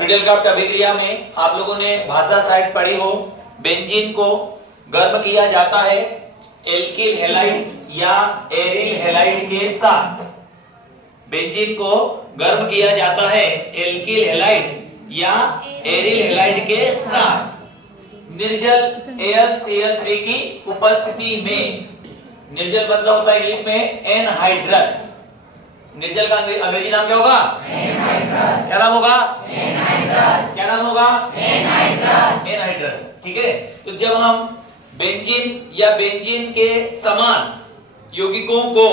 Friedel craft अभिक्रिया में आप लोगों ने भाषा साहित्य पढ़ी हो। बेंजीन को गर्म किया जाता है एल्किल हैलाइड या एरिल हैलाइड के साथ। बेंजीन को गर्म किया जाता है एल्किल हैलाइड या एरिल हैलाइड के साथ निर्जल AlCl3 की उपस्थिति में। निर्जल मतलब होता है इंग्लिश में एनहाइड्रस। निर्जल का अंग्रेजी नाम क्या होगा? एनहाइड्रस। क्या नाम होगा? एनहाइड्रस। क्या नाम होगा? एनहाइड्रस। एनहाइड्रस। ठीक है। तो जब हम बेंजीन या बेंजीन के समान यौगिकों को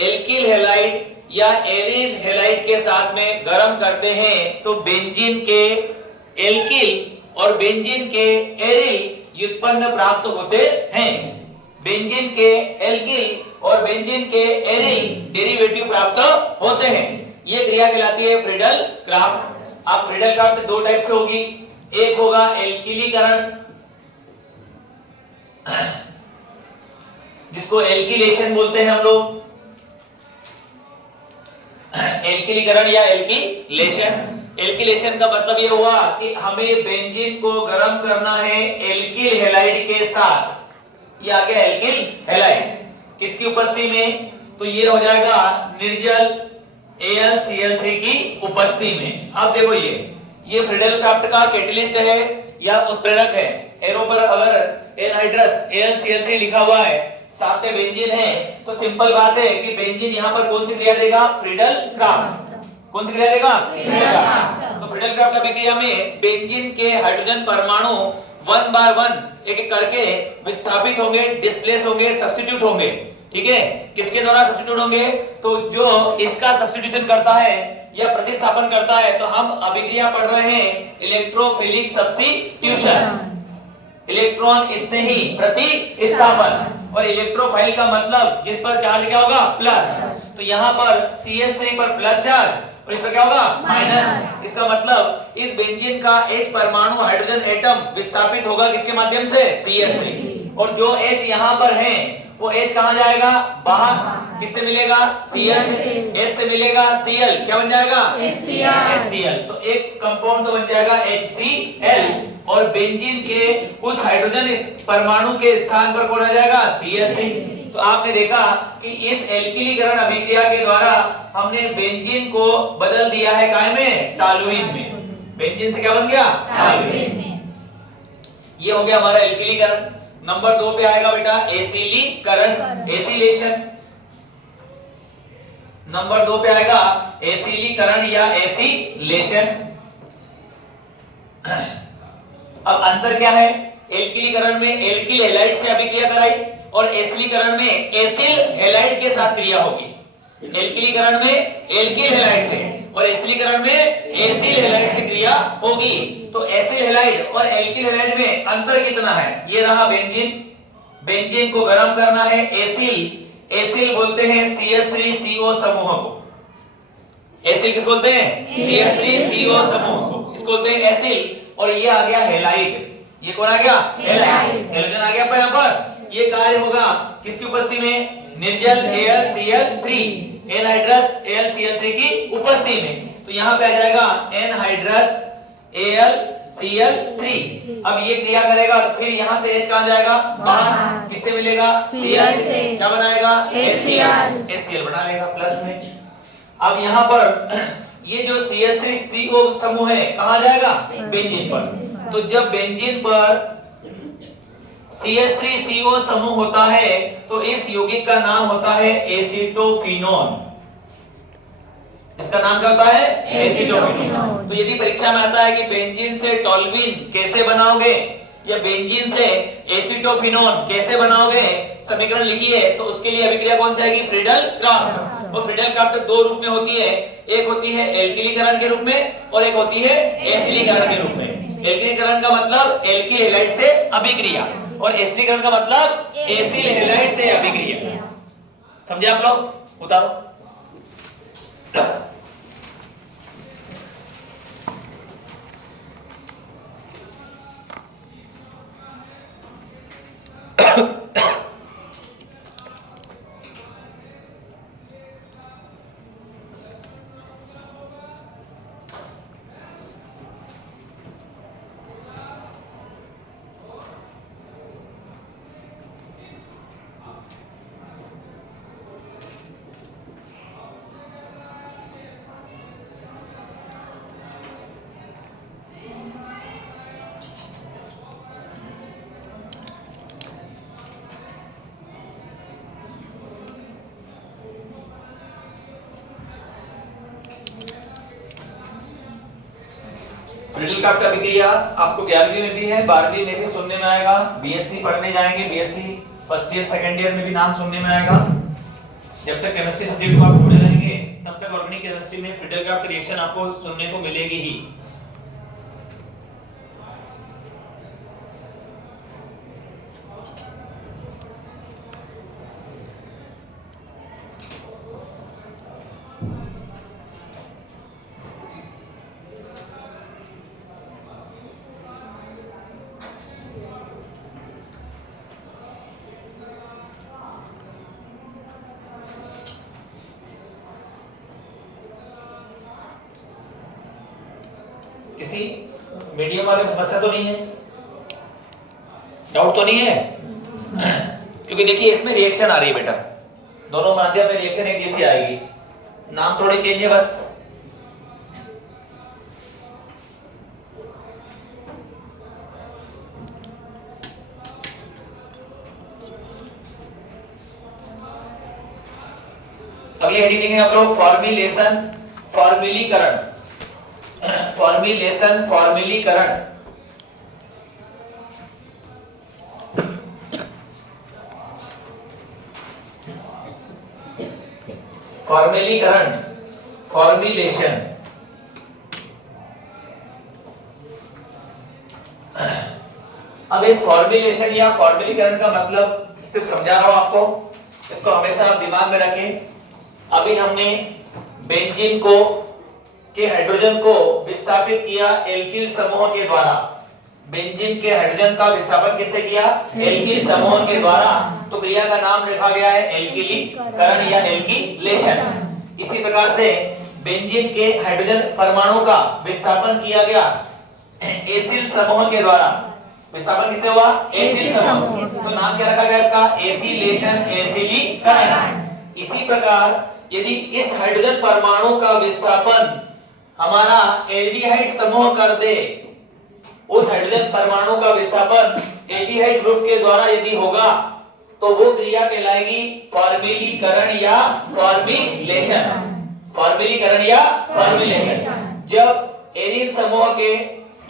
एल्किल हैलाइड या एरिल हैलाइड के साथ में गर्म करते हैं तो बेंजीन के एल्किल और बेंजीन के एरिल व्युत्पन्न प्राप्त होते हैं। बेंजीन के एल्किल और बेंजीन के एरिल डेरिवेटिव प्राप्त होते हैं। यह क्रिया कहलाती है फ्रीडल क्राफ्ट। अब फ्रीडल क्राफ्ट दो टाइप से होगी। एक होगा एल्किलीकरण, जिसको एल्किलेशन बोलते हैं हम लोग। एल्किलीकरण या एल्किलेशन। एल्किलेशन का मतलब ये हुआ कि हमें बेंजीन को गर्म करना है एल्किल हैलाइड के साथ। ये आ गया एल्किल हैलाइड किसकी उपस्थिति में? तो ये हो जाएगा निर्जल AlCl3 की उपस्थिति में। अब देखो ये फ्रीडल क्राफ्ट का कैटलिस्ट है या उत्प्रेरक है। एरो पर अगर एनहाइड्रस AlCl3 लिखा हुआ है, साथ में बेंजीन है, तो सिंपल बात है कि बेंजीन यहाँ पर कौन सी क्रिया देगा? Friedel craft. कौन सी क्रिया देगा? Friedel craft. तो फ्रीडल क्राफ्ट अभिक्रिया में बेंजीन के हाइड्रोजन परमाणु वन बाय वन एक एक करके विस्थापित होंगे, डिस्प्लेस होंगे, सब्स्टिट्यूट होंगे। ठीक है। किसके द्वारा सब्स्टिट्यूट होंगे? तो जो इसका सब्स्टिट्यूशन करता है या प्रतिस्थापन करता है, तो हम अभिक्रिया पढ़ रहे हैं इलेक्ट्रोफिलिक सब्स्टिट्यूशन। इलेक्ट्रॉन स्नेही प्रतिस्थापन। और इलेक्ट्रोफाइल का मतलब जिस पर चार्ज क्या होगा? प्लस। तो यहाँ पर CH3 पर प्लस चार्ज और इस पर क्या होगा? माइनस। इसका मतलब इस बेंजीन का H परमाणु हाइड्रोजन एटम विस्थापित होगा किसके माध्यम से? CH3। और जो H यहाँ पर है वो H कहाँ जाएगा? बाहर। किससे मिलेगा? Cl से। H से मिलेगा Cl, क्या बन जाएगा? HCl। तो एक कंपाउंड तो बन जाएगा HCl और बेंजीन के उस हाइड्रोजन परमाणु के स्थान पर कौन आ जाएगा? CH3। तो आपने देखा कि इस एल्किलीकरण अभिक्रिया के द्वारा हमने बेंजीन को बदल दिया है काय में? टॉलुइन में। बेंजीन से क्या बन गया? टॉलुइन। ये हो गया हमारा एल्किलीकरण। नंबर 2 पे आएगा बेटा एसिलीकरण, एसिलेशन। नंबर 2 पे आएगा एसिलीकरण या एसिलेशन। अब अंतर क्या है? एल्किलीकरण में एल्किल हैलाइड से अभिक्रिया कराई और एसिलीकरण में एसिल हैलाइड के साथ क्रिया होगी। एल्किलीकरण में एल्किल हैलाइड से और एसिलीकरण में एसिल हैलाइड से क्रिया होगी। तो एसिल हैलाइड और एल्किल हैलाइड में अंतर कितना है? ये रहा बेंजीन। बेंजीन को गर्म करना है एसिल। एसिल बोलते हैं CH3CO समूह को। एसिल किस बोलते हैं? CH3CO समूह को, इसको बोलते हैं एसिल। और ये आ गया हैलाइड। ये कौन आ गया? हैलाइड। हैलोजन आ गया यहाँ पर। ये कार्य होगा किसकी उपस्थिति में? निर्जल AlCl3, एनहाइड्रस AlCl3 की उपस्थिति में। तो यहाँ पे आ जाएगा एनहाइड्रस AlCl3। अब ये क्रिया करेगा तो फिर यहाँ से H कहाँ जाएगा? बाहर। किससे मिलेगा? Cl से। क्या बनाएगा? HCl बना लेगा प्लस में। अब यहाँ पर ये जो CH3CO समूह है कहाँ जाएगा? बेंजीन पर। तो जब बेंजीन पर CH3CO समूह होता है तो इस यौगिक का नाम होता है एसिटोफिनोन। इसका नाम क्या होता है? एसिटोफिनोन। तो यदि परीक्षा में आता है कि बेंजीन से टॉल्यूइन कैसे बनाओगे या बेंजीन से एसिटोफिनोन कैसे बनाओगे, समीकरण लिखिए, तो उसके लिए अभिक्रिया कौन सी आएगी? Friedel craft. और फ्रीडल क्राफ्ट दो रूप में होती है। एक होती है एल्किलीकरण के रूप में और एक होती है एसिलीकरण के रूप में। एल्किलीकरण का मतलब एल्किल हैलाइड से अभिक्रिया और एसिलीकरण का मतलब एसिल हैलाइड से अभिक्रिया। समझे आप लोग? उतारो। फ्रिडल क्राफ्ट का अभिक्रिया आपको 11वीं में भी है, 12वीं में भी सुनने में आएगा, बीएससी पढ़ने जाएंगे, BSc first year second year में भी नाम सुनने में आएगा। जब तक केमिस्ट्री सब्जेक्ट को आप पढ़े रहेंगे तब तक ऑर्गेनिक केमिस्ट्री में फ्रिडल क्राफ्ट रिएक्शन आपको सुनने को मिलेगी ही। किसी मीडियम वाले को समस्या तो नहीं है, डाउट तो नहीं है? क्योंकि देखिए इसमें रिएक्शन आ रही है बेटा, दोनों माध्यम में रिएक्शन एक जैसी आएगी, नाम थोड़े चेंज है बस। अगली हेडिंग लिखेंगे आप लोग फॉर्मुलेशन, फॉर्मुलीकरण, फॉर्मुलेशन फॉर्मुलीकरण। फॉर्मुलीकरण, फॉर्मुलेशन। अब इस फॉर्मुलेशन या फॉर्मुलीकरण का मतलब सिर्फ समझा रहा हूं आपको, इसको हमेशा आप दिमाग में रखें। अभी हमने बेंजीन को के हाइड्रोजन को विस्थापित किया एल्किल समूह के द्वारा। बेंजीन के हाइड्रोजन का विस्थापन किससे किया? एल्किल समूह के द्वारा। तो क्रिया का नाम रखा गया है एल्किलीकरण या एल्किलेशन। इसी प्रकार से बेंजीन के हाइड्रोजन परमाणु का विस्थापन किया गया एसिल समूह के द्वारा। विस्थापन किससे हुआ? एसिल समूह। तो नाम क्या रखा गया इसका? एसिलेशन, एसिलीकरण। इसी प्रकार यदि इस हाइड्रोजन परमाणु का विस्थापन हमारा एल्डिहाइड समूह कर दे, उस हाइड्रोजन परमाणु का विस्थापन एल्डिहाइड ग्रुप के द्वारा यदि होगा तो वो क्रिया कहलाएगी फॉर्मुलीकरण या फॉर्मुलेशन। फॉर्मुलीकरण या फॉर्मुलेशन। जब एरिन समूह के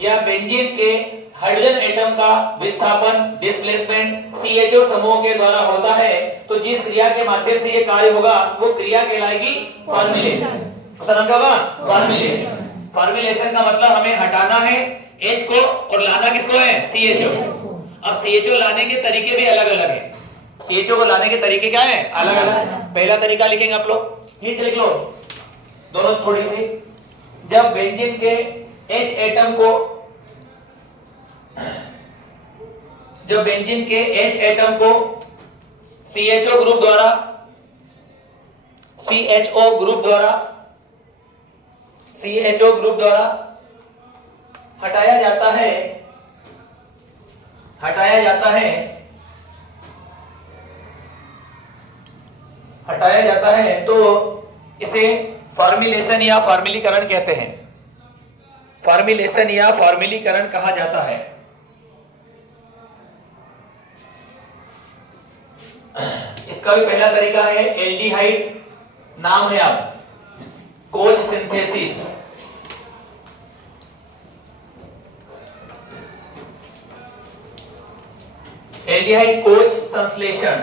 या बेंजीन के हाइड्रोजन एटम का विस्थापन डिस्प्लेसमेंट CHO समूह के द्वारा होता है तो जिस क्रिया के माध्यम से ये कार्य होगा वो क्रिया कहलाएगी फॉर्मुलेशन। पता नाम क्या होगा? फॉर्मुलेशन। फॉर्मुलेशन का मतलब हमें हटाना है H को और लाना किसको है? CHO। अब CHO लाने के तरीके भी अलग अलग है। CHO को लाने के तरीके क्या है? अलग अलग। पहला तरीका लिखेंगे आप लोग, हिंट लिख लो दोनों थोड़ी सी। जब बेंजीन के H एटम को, जब बेंजीन के H एटम को CHO ग्रुप द्वारा, CHO ग्रुप द्वारा हटाया जाता है, हटाया जाता है तो इसे फॉर्मुलेशन या फॉर्मुलीकरण कहते हैं। फॉर्मुलेशन या फॉर्मुलीकरण कहा जाता है। इसका भी पहला तरीका है एल्डिहाइड, नाम है अब कोच सिंथेसिस। एल्डिहाइड कोच संश्लेषण,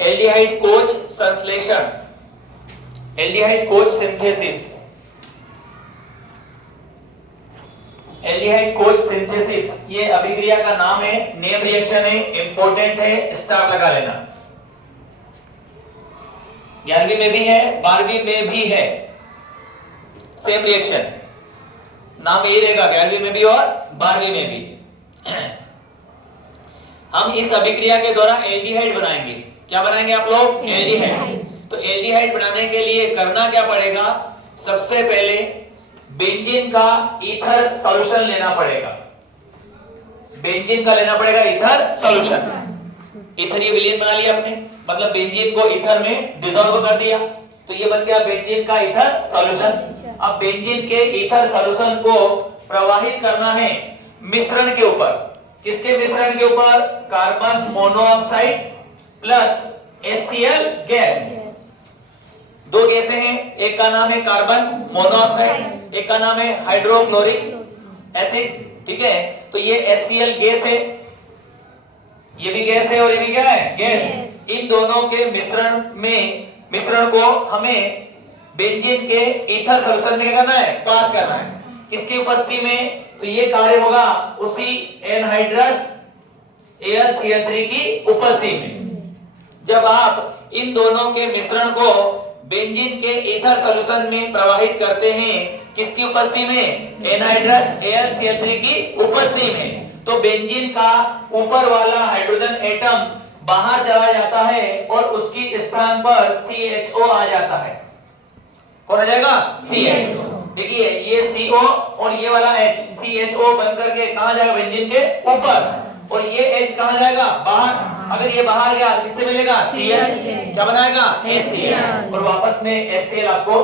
एल्डिहाइड कोच संश्लेषण, aldehyde Koch synthesis. Aldehyde Koch synthesis ये अभिक्रिया का नाम है, नेम रिएक्शन है, इंपॉर्टेंट है, स्टार लगा लेना। 11वीं में भी है, 12वीं में भी है, सेम रिएक्शन, नाम यही रहेगा 11वीं में भी और 12वीं में भी। हम इस अभिक्रिया के द्वारा एल्डिहाइड बनाएंगे। क्या बनाएंगे आप लोग? एल्डिहाइड। तो एल्डिहाइड बनाने के लिए करना क्या पड़ेगा? सबसे पहले बेंजीन का ईथर सॉल्यूशन लेना पड़ेगा। बेंजीन का लेना पड़ेगा ईथर सॉल्यूशन। ईथर ये विलयन बना लिया आपने, मतलब बेंजीन को ईथर में डिसॉल्व कर दिया तो ये बन गया बेंजीन का ईथर सॉल्यूशन। अब बेंजीन के ईथर सॉल्यूशन को प्रवाहित करना है मिश्रण के ऊपर। किसके मिश्रण के ऊपर? Carbon monoxide plus HCl gas. दो गैसें हैं, एक का नाम है कार्बन मोनोऑक्साइड, एक का नाम है हाइड्रोक्लोरिक एसिड, ठीक है। तो ये HCl गैस है, ये भी गैस है और ये भी क्या है, गैस। इन दोनों के मिश्रण को हमें बेंजीन के ईथर सॉल्यूशन में क्या करना है, पास करना है। किसकी उपस्थिति में, तो ये कार्य होगा उसी एनहाइड्रस AlCl3 की उपस्थिति में। जब आप इन दोनों के मिश्रण को बेंजीन के ईथर सॉल्यूशन में प्रवाहित करते हैं, किसकी उपस्थिति में, एनहाइड्रस AlCl3 की उपस्थिति में, तो बेंजीन का ऊपर वाला हाइड्रोजन एटम बाहर चला जाता है और उसकी स्थान पर CHO आ जाता है। कौन आ जाएगा, CHO। देखिए ये CO और ये वाला H, CHO बनकर के कहां जाएगा, बेंजीन के ऊपर, और ये H कहां जाएगा, बाहर। अगर ये बाहर गया किससे मिलेगा, CH, क्या बनाएगा, HCl, और वापस में HCl आपको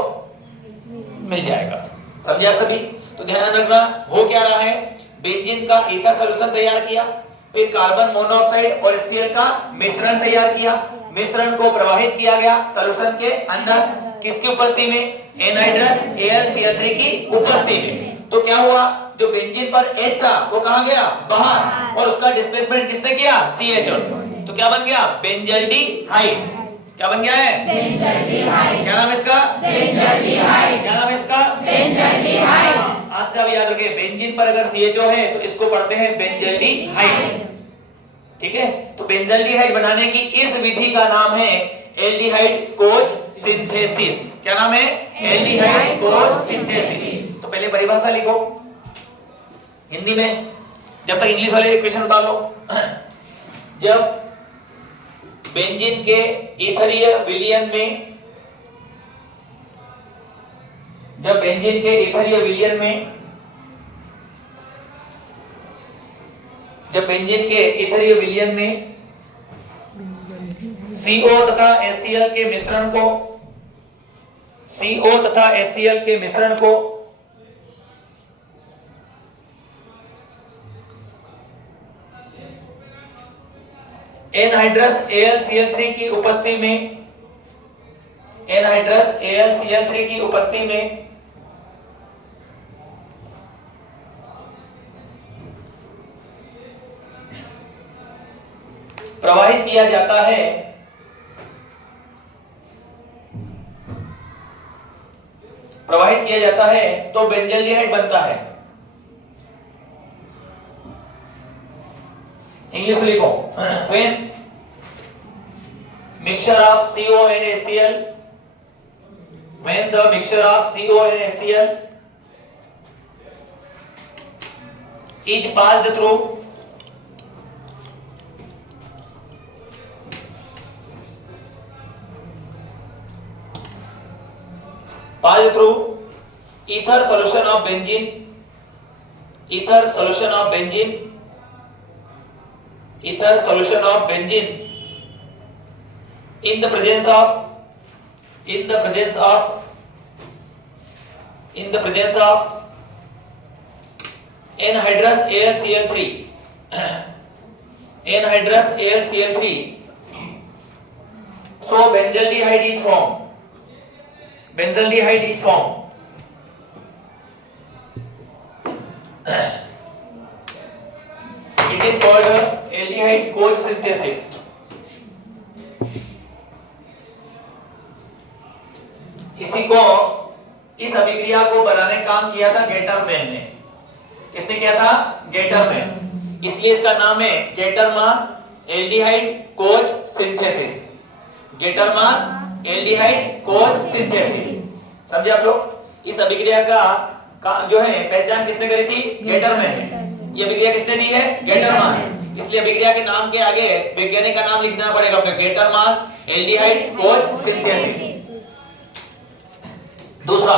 मिल जाएगा। समझे आप सभी। तो ध्यान रखना हो क्या रहा है, बेंजीन का ईथर सॉल्यूशन तैयार किया, फिर कार्बन मोनोऑक्साइड और HCl का मिश्रण तैयार किया, मिश्रण को प्रवाहित किया गया सॉल्यूशन के अंदर, किसकी उपस्थिति में, एनहाइड्रस AlCl3 की उपस्थिति में। तो क्या हुआ, जो बेंजीन पर H था वो कहां गया, बाहर, और उसका डिस्प्लेसमेंट किसने किया, CHO। तो क्या बन गया, बेंजल्डिहाइड। क्या बन गया है, बेंजल्डिहाइड। क्या नाम है इसका, बेंजल्डिहाइड। क्या नाम है इसका, बेंजल्डिहाइड। आज से आप याद रखिए, बेंजीन पर अगर CHO है तो इसको पढ़ते हैं बेंजल्डिहाइड, ठीक है। तो बेंजल्डिहाइड बनाने की इस विधि का नाम है एल्डिहाइड कोज सिंथेसिस। क्या नाम है, एल्डिहाइड कोज सिंथेसिस। तो पहले परिभाषा लिखो हिंदी में, जब तक इंग्लिश वाले इक्वेशन उतार लो। जब बेंजीन के ईथरीय विलयन में, जब बेंजीन के ईथरीय विलयन में, जब बेंजीन के ईथरीय विलयन में CO तथा HCl के मिश्रण को, CO तथा HCl के मिश्रण को एनहाइड्रस AlCl3 की उपस्थिति में, एनहाइड्रस AlCl3 की उपस्थिति में प्रवाहित किया जाता है, प्रवाहित किया जाता है तो बेंजल्डिहाइड बनता है। इंग्लिश लिखो, when mixture of CO and HCl, when the mixture of CO and HCl is passed through ether solution of benzene, ether solution of benzene, ether solution of benzene in the presence of, in the presence of, in the presence of anhydrous AlCl3, anhydrous AlCl3, so benzaldehyde is formed, benzaldehyde is formed. It is called aldehyde coach synthesis. इसी को, इस अभिक्रिया को बनाने काम किया था Gattermann ने। किसने किया था, गेटरमैन। इसलिए इसका नाम है Gattermann aldehyde Koch synthesis, Gattermann aldehyde Koch synthesis. समझे आप लोग। इस अभिक्रिया का जो है पहचान किसने करी थी, गेटरमैन ने। ये अभिक्रिया किसने दी है, गेटरमान। इसलिए अभिक्रिया के नाम के आगे वैज्ञानिक का नाम लिखना पड़ेगा अपने, गेटरमान एल्डिहाइड कोच सिंथेसिस। दूसरा,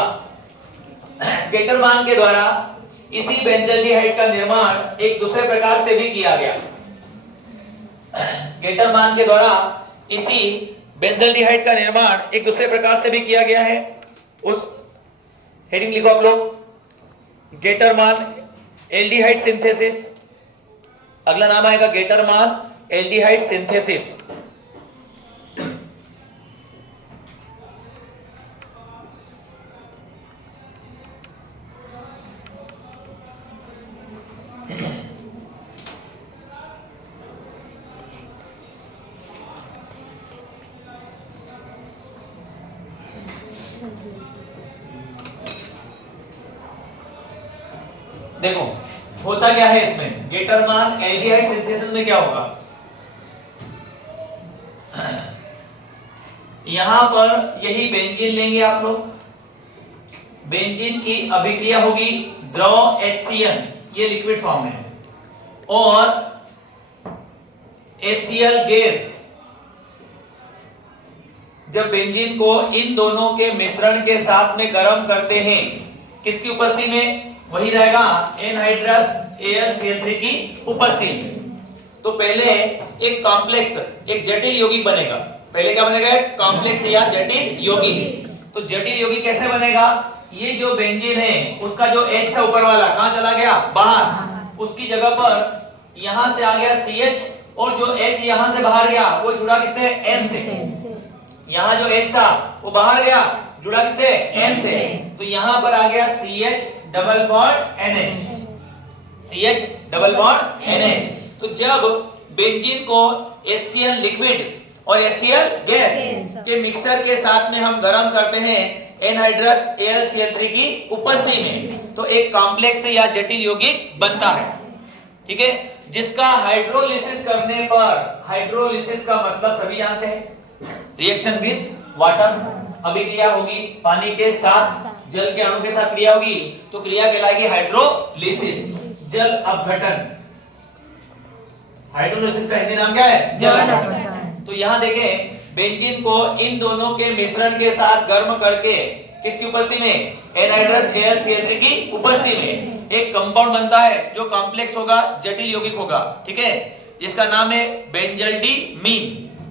गेटरमान के द्वारा इसी बेंजल्डिहाइड का निर्माण एक दूसरे प्रकार से भी किया गया। गेटरमान के द्वारा इसी बेंजल्डिहाइड का निर्माण एक दूसरे प्रकार से भी किया गया है। उस हेडिंग लिखो आप लोग, गेटरमान एल्डिहाइड सिंथेसिस। अगला नाम आएगा गेटरमान एल्डिहाइड सिंथेसिस। देखो होता क्या है इसमें, गेटर मान एल्डिहाइड सिंथेसिस में क्या होगा, यहां पर यही बेंजीन लेंगे आप लोग, बेंजीन की अभिक्रिया होगी द्रव HCl, ये लिक्विड फॉर्म है, और HCl गैस, जब बेंजीन को इन दोनों के मिश्रण के साथ में गर्म करते हैं, किसकी उपस्थिति में, वही रहेगा एनहाइड्रस AlCl3 की उपस्थिति में। तो पहले एक कॉम्प्लेक्स, एक जटिल यौगिक बनेगा, पहले क्या बनेगा, एक कॉम्प्लेक्स या जटिल यौगिक। तो जटिल यौगिक कैसे बनेगा, ये जो बेंजीन है उसका जो H था ऊपर वाला कहां चला गया, बाहर, उसकी जगह पर यहां से आ गया CH, और जो H यहां से बाहर गया वो जुड़ा किससे, N से, यहां जो H था वो बाहर गया, जुड़ा किससे, N से, तो यहां पर आ गया CH double bond NH, CH double bond NH। तो जब बेंजीन को HCl लिक्विड और HCl गैस के मिक्सचर के साथ में हम गर्म करते हैं एनहाइड्रस AlCl3 की उपस्थिति में, तो एक कॉम्प्लेक्स या जटिल यौगिक बनता है, ठीक है, जिसका हाइड्रोलिसिस करने पर, हाइड्रोलिसिस का मतलब सभी जानते हैं, रिएक्शन विद वाटर, अभिक्रिया होगी पानी के साथ, जल के अणु के साथ क्रिया होगी, तो क्रिया कहलाएगी हाइड्रोलिसिस, जल अपघटन। हाइड्रोलिसिस का हिंदी नाम क्या है, जल अपघटन। तो यहां देखें बेंजीन को इन दोनों के मिश्रण के साथ गर्म करके, किसकी उपस्थिति में, एनहाइड्रस AlCl3 की उपस्थिति में एक कंपाउंड बनता है जो कॉम्प्लेक्स होगा, जटिल यौगिक होगा, ठीक है, जिसका नाम है बेंजल्डिमीन।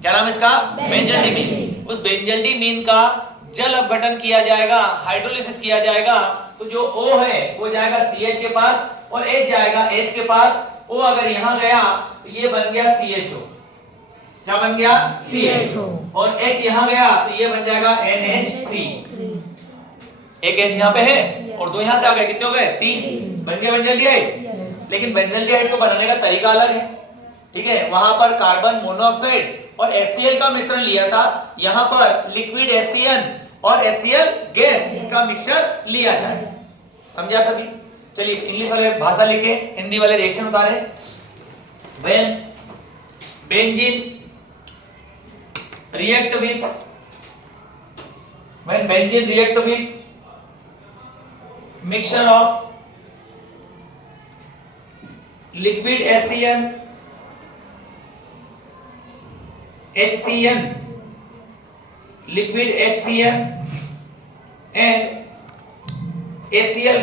क्या नाम है इसका, बेंजल्डिमीन। उस बेंजल्डिमीन का जल अपघटन किया जाएगा, हाइड्रोलिसिस किया जाएगा, तो जो O है वो जाएगा CH के पास और H जाएगा H के पास। O अगर यहां गया तो ये बन गया CHO, क्या बन गया, CHO, और H यहां गया तो ये बन जाएगा NH3, एक H यहां पे है और दो यहां से आ गए, कितने हो गए, 3, बन गया बेंजल्डिहाइड। लेकिन बेंजल्डिहाइड को बनाने का तरीका अलग है, ठीक है, वहां पर कार्बन मोनोऑक्साइड और HCl का मिश्रण लिया था, यहां पर लिक्विड HCl और HCl गैस का मिक्सचर लिया जाए। समझे आप सभी? चलिए इंग्लिश वाले भाषा लिखे, हिंदी वाले रिएक्शन उतारे। When benzene react with, when benzene react with mixture of liquid HCl, liquid HCl and HCl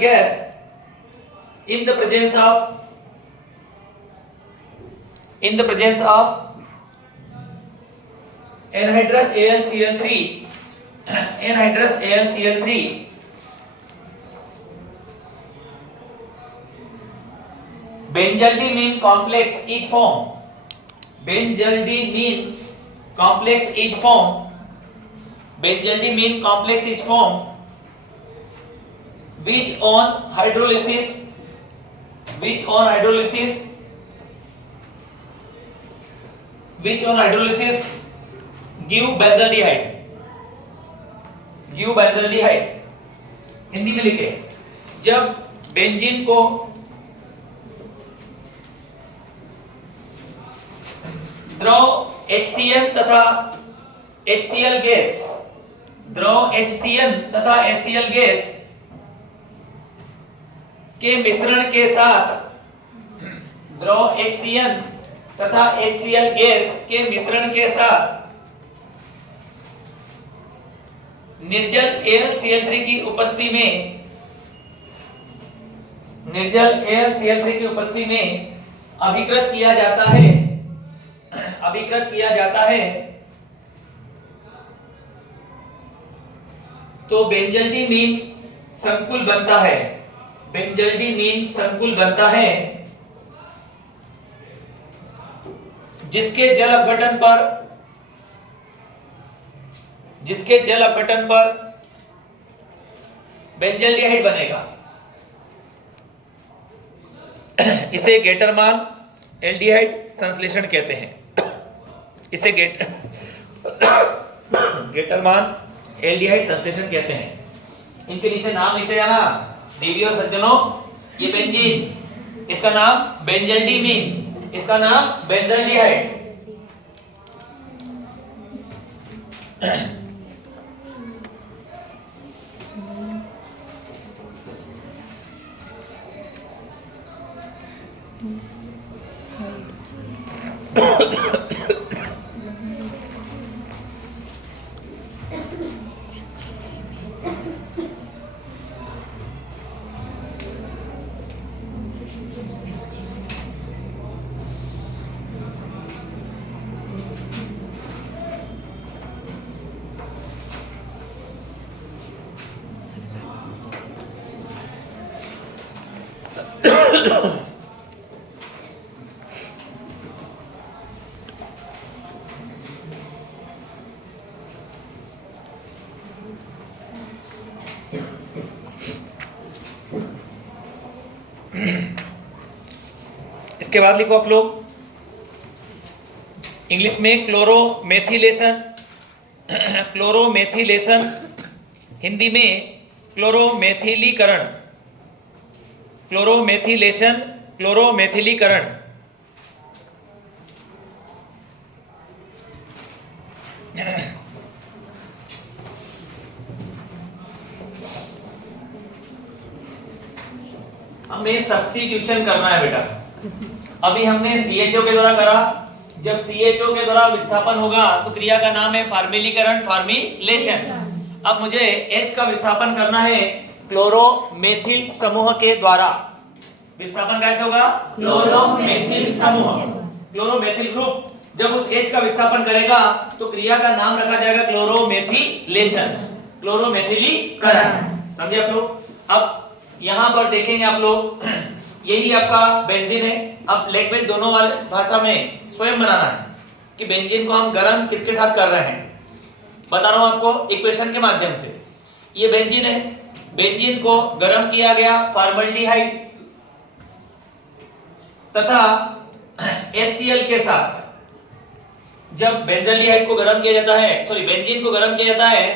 gas in the presence of anhydrous AlCl3 benzaldimine complex is formed, benzaldimine complex is formed which on hydrolysis give benzaldehyde। Hindi में लिखे, जब benzene को द्रव HCl तथा HCl gas के मिश्रण के साथ, द्रव HCl तथा HCl गैस के मिश्रण के साथ निर्जल AlCl3 की उपस्थिति में अभिकृत किया जाता है तो बेंजल्डिमीन संकुल बनता है, जिसके जल अपघटन पर बेंजल्डिहाइड बनेगा। इसे गेटरमान एल्डिहाइड संश्लेषण कहते हैं। गेटलमान एल्डिहाइड संश्लेषण कहते हैं। इनके नीचे नाम लिखते जाना देवी और सज्जनों। ये बेंजीन, इसका नाम बेंजल्डिमीन, इसका नाम बेंजल्डिहाइड। इसके बाद लिखो आप लोग इंग्लिश में क्लोरोमेथिलेशन, क्लोरोमेथिलेशन, हिंदी में क्लोरोमेथिलीकरण, क्लोरोमेथिलेशन, क्लोरोमेथिलीकरण। हमें सब्स्टिट्यूशन करना है बेटा। अभी हमने CHO के द्वारा करा, जब CHO के द्वारा विस्थापन होगा तो क्रिया का नाम है फार्मिलीकरण, फार्मिलेशन। अब मुझे H का विस्थापन करना है क्लोरोमेथिल समूह के द्वारा। विस्थापन कैसे होगा? क्लोरोमेथिल समूह, क्लोरोमेथिल ग्रुप जब उस H का विस्थापन करेगा तो क्रिया का नाम रखा जाएगा क्लोरोमेथिलेशन, क्लोरोमेथिलीकरण। समझे आप लोग? अब यहां पर देखेंगे आप लोग, यही आपका बेंजीन है। अब लैंग्वेज दोनों वाले भाषा में स्वयं बनाना है कि बेंजीन को हम गर्म किसके साथ कर रहे हैं। बता रहा हूं आपको इक्वेशन के माध्यम से। ये बेंजीन है, बेंजीन को गर्म किया गया फॉर्मल्डिहाइड तथा HCl के साथ। जब बेंजल्डिहाइड को गर्म किया जाता है, सॉरी बेंजीन को गर्म किया जाता है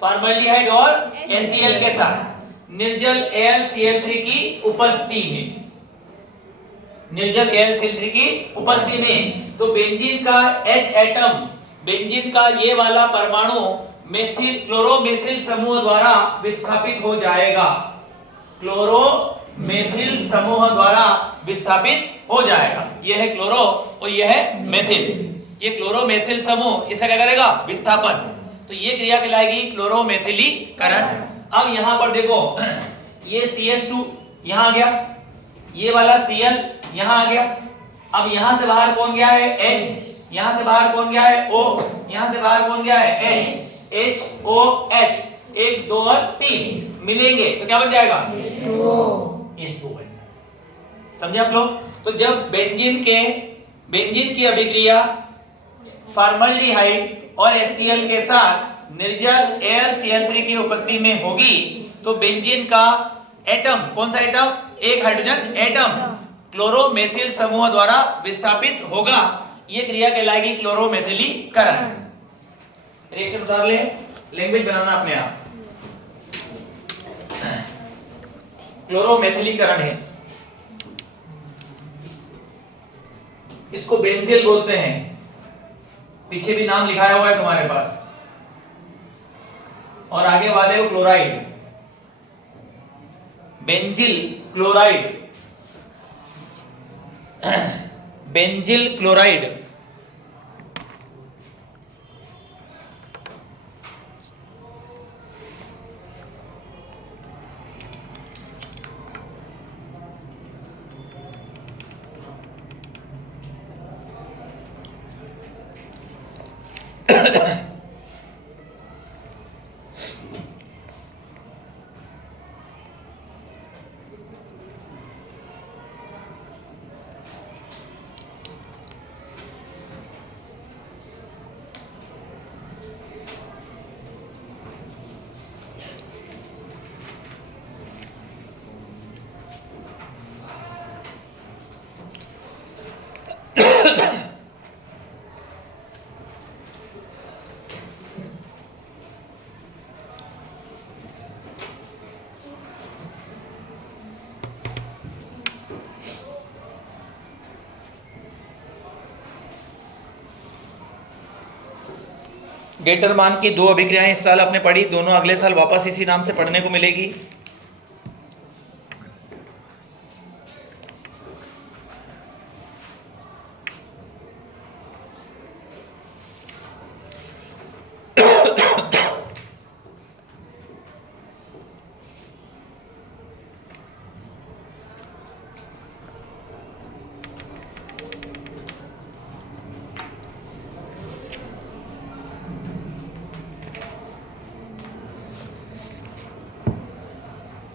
फॉर्मल्डिहाइड और HCl के साथ निर्जल AlCl3 की उपस्थिति में, निर्जल AlCl3 की उपस्थिति में, तो बेंजीन का H एटम, बेंजीन का ये वाला परमाणु मेथिल क्लोरोमेथिल समूह द्वारा विस्थापित हो जाएगा, क्लोरोमेथिल समूह द्वारा विस्थापित हो जाएगा। यह है क्लोरो और यह है मेथिल। ये क्लोरोमेथिल समूह इसका क्या करेगा? विस्थापन। तो ये क्रिया कहलाएगी क्लोरोमेथिलीकरण। अब यहां पर देखो, ये CH2 यहां आ गया, ये वाला Cl यहां आ गया। अब यहां से बाहर कौन गया है? H, यहां से बाहर कौन गया है? O, यहां से बाहर कौन गया है? H, HOH, 1 2 और 3 मिलेंगे तो क्या बन जाएगा? H2 बन जाएगा। समझे आप लोग? तो जब बेंजीन की अभिक्रिया फॉर्मल्डिहाइड और HCl के साथ निर्जल AlCl3 की उपस्थिति में होगी तो बेंजीन का एटम, कौन सा एटम? एक हाइड्रोजन एटम क्लोरोमेथिल समूह द्वारा विस्थापित होगा। यह क्रिया कहलाएगी क्लोरोमेथिलीकरण। रिएक्शन उतार ले, लैंग्वेज बनाना अपने आप। क्लोरोमेथिलीकरण है, इसको बेंजील बोलते हैं। पीछे भी नाम लिखाया हुआ है तुम्हारे पास, और आगे वाले को chloride, benzyl chloride, benzyl chloride. Gattermann की दो अभिक्रियाएं इस साल आपने पढ़ी, दोनों अगले साल वापस इसी नाम से पढ़ने को मिलेगी।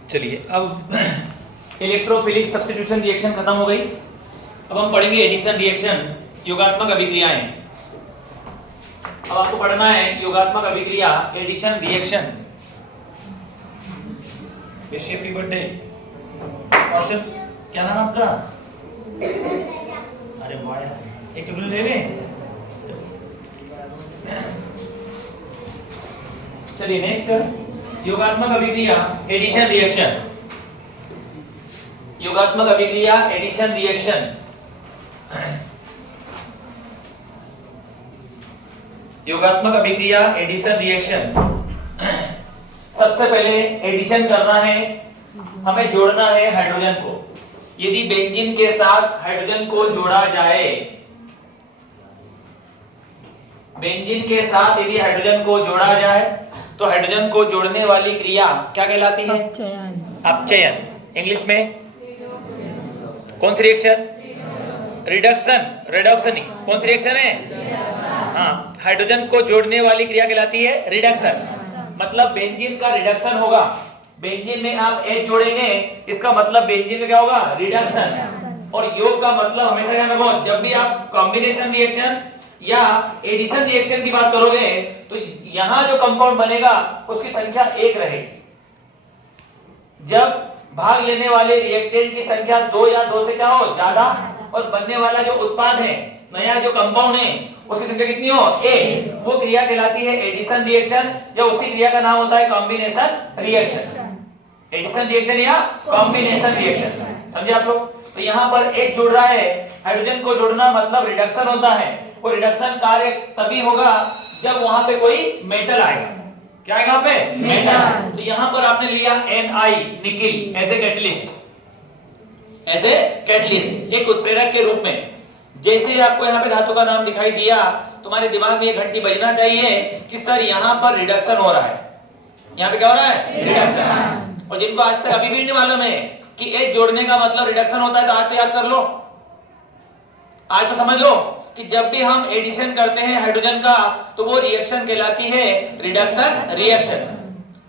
चलिए अब इलेक्ट्रोफिलिक सब्स्टिट्यूशन रिएक्शन खत्म हो गई। अब हम पढ़ेंगे एडिशन रिएक्शन, योगात्मक अभिक्रियाएं। अब आपको पढ़ना है योगात्मक अभिक्रिया, एडिशन रिएक्शन। हैप्पी बर्थडे कौशल, क्या नाम आपका? अरे वाह यार, एक चॉकलेट ले ले। चलिए नेक्स्ट, योगात्मक अभिक्रिया एडिशन रिएक्शन। योगात्मक अभिक्रिया एडिशन रिएक्शन। योगात्मक अभिक्रिया एडिशन रिएक्शन। सबसे पहले एडिशन करना है, हमें जोड़ना है हाइड्रोजन को। यदि बेंजीन के साथ हाइड्रोजन को जोड़ा जाए, बेंजीन के साथ यदि हाइड्रोजन को जोड़ा जाए तो हाइड्रोजन को जोड़ने वाली क्रिया क्या कहलाती है? अपचयन। इंग्लिश में कौन सी रिएक्शन? रिडक्शन। रिडक्शन ही कौन सी रिएक्शन है? हाँ, हाइड्रोजन को जोड़ने वाली क्रिया कहलाती है रिडक्शन। मतलब बेंजीन का रिडक्शन होगा। बेंजीन में आप H जोड़ेंगे, इसका मतलब बेंजीन का क्या होगा? रिडक्शन। और योग का मतलब हमेशा ध्यान रखो, जब भी आप कॉम्बिनेशन रिएक्शन या एडिशन रिएक्शन की बात करोगे तो यहां जो कंपाउंड बनेगा उसकी संख्या 1 रहेगी। जब भाग लेने वाले रिएक्टेंट की संख्या 2 या 2 से क्या हो ज्यादा, और बनने वाला जो उत्पाद है, नया जो कंपाउंड है, उसकी संख्या कितनी हो? 1, वो क्रिया कहलाती है एडिशन रिएक्शन, या उसी क्रिया का नाम होता है कॉम्बिनेशन रिएक्शन। एडिशन रिएक्शन या कॉम्बिनेशन रिएक्शन, समझे आप लोग? तो यहाँ पर एक जुड़ रहा है, हाइड्रोजन को जोड़ना मतलब रिडक्शन होता है, और रिडक्शन कार्य तभी होगा जब वहां पे कोई मेटल आएगा। क्या आएगा पे? मेटल। तो यहां पर आपने लिया Ni, nickel, as a catalyst, as a catalyst, एक उत्प्रेरक के रूप में। जैसे ही आपको यहाँ पे धातु का नाम दिखाई दिया, तुम्हारे दिमाग में ये घंटी बजना चाहिए कि सर यहाँ पर रिडक्शन हो रहा है। यहाँ पे क्या हो रहा है? रिडक्शन। और जिनको आज तक अभी भी नहीं मालूम है कि H जोड़ने का मतलब रिडक्शन होता है, तो आज तो याद कर लो, आज तो समझ लो कि जब भी हम एडिशन करते हैं हाइड्रोजन का तो वो रिएक्शन कहलाती है रिडक्शन रिएक्शन।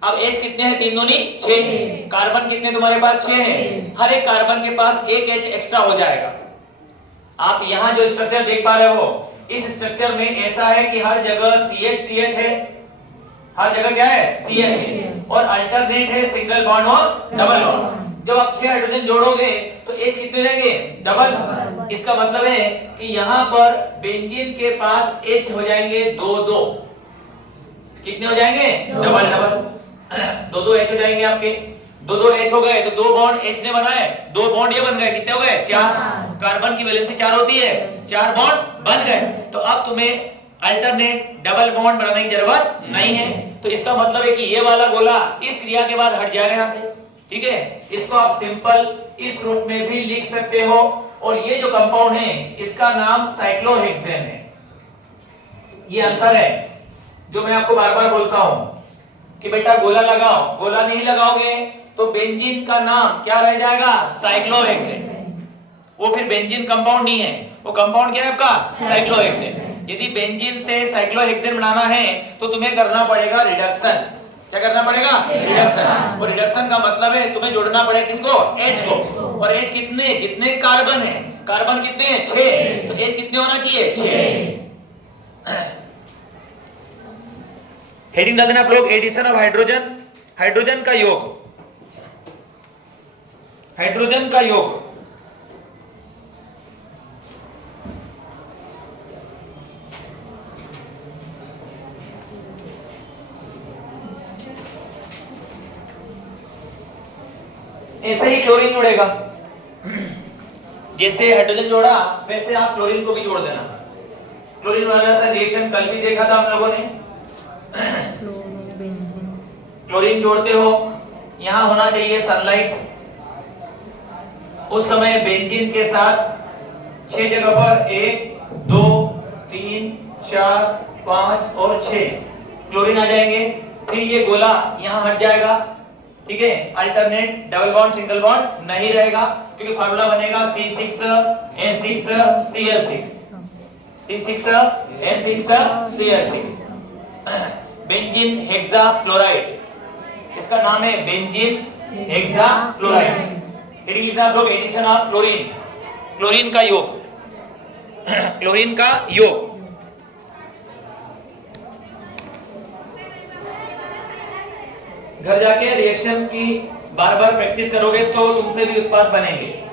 अब H कितने हैं? 3 दूनी 6। कार्बन कितने तुम्हारे पास? 6 हैं। हर एक कार्बन के पास एक H एक्स्ट्रा हो जाएगा। आप यहाँ जो स्ट्रक्चर देख पा रहे हो, इस स्ट्रक्चर में ऐसा है कि हर जगह CH है, हर जगह क्या है? CH है, और अल्टरनेट है सिंगल बॉन्ड और डबल बॉन्ड। जब आप 6 हाइड्रोजन जोड़ोगे तो H कितने रहेंगे? डबल। इसका मतलब है कि यहाँ पर बेंजीन के पास H हो जाएंगे 2-2। कितने हो जाएंगे? Double double. 2-2 H हो जाएंगे आपके। 2-2 H हो गए तो 2 बॉन्ड H ने बनाए, 2 बॉन्ड ये बन गए। कितने हो गए? 4। कार्बन की वैलेंसी 4 होती है, 4 बॉन्ड बन गए। तो अब तुम्हें अल्टरनेट डबल बॉन्ड बनाने की जरूरत नहीं है। तो इसका मतलब है कि ये वाला गोला इस क्रिया के बाद हट जाएगा यहाँ से। ठीक है, इसको आप सिंपल इस रूप में भी लिख सकते हो। और ये जो कंपाउंड है इसका नाम साइक्लोहेक्सेन है। ये अंतर है जो मैं आपको बार बार बोलता हूं कि बेटा गोला लगाओ, गोला नहीं लगाओगे तो बेंजीन का नाम क्या रह जाएगा? साइक्लोहेक्सेन। वो फिर बेंजीन कंपाउंड नहीं है, वो कंपाउंड क्या है आपका? साइक्लोहेक्सेन। यदि बेंजीन से साइक्लोहेक्सेन बनाना है तो तुम्हें करना पड़ेगा रिडक्शन। क्या करना पड़ेगा? रिडक्शन। और रिडक्शन का मतलब है तुम्हें जोड़ना पड़ेगा किसको? H को। और H कितने? जितने कार्बन है, कार्बन कितने हैं? 6, तो H कितने होना चाहिए? 6। हेडिंग डाल देना आप लोग, एडिशन ऑफ हाइड्रोजन, हाइड्रोजन का योग, हाइड्रोजन का योग। ऐसे ही क्लोरीन जुड़ेगा, जैसे हाइड्रोजन जोड़ा वैसे आप क्लोरीन को भी जोड़ देना। क्लोरीन वाला सा रिएक्शन कल भी देखा था हम लोगों ने। क्लोरीन जोड़ते हो, यहाँ होना चाहिए सनलाइट। उस समय बेंजीन के साथ 6 जगह पर 1 2 3 4 5 और 6 क्लोरीन आ जाएंगे। फिर ये गोला यहाँ हट जाएगा, ठीक है। Alternate double bond single bond नहीं रहेगा, क्योंकि फार्मूला बनेगा C6H6Cl6, C6H6Cl6। Benzene hexa chloride, इसका नाम है बेंजीन हेक्सा क्लोराइड। हेडिंग लिखना आप लोग, एडिशन ऑफ क्लोरीन, क्लोरीन का योग, क्लोरीन का योग। घर जाके रिएक्शन की बार बार प्रैक्टिस करोगे तो तुमसे भी उत्पाद बनेंगे।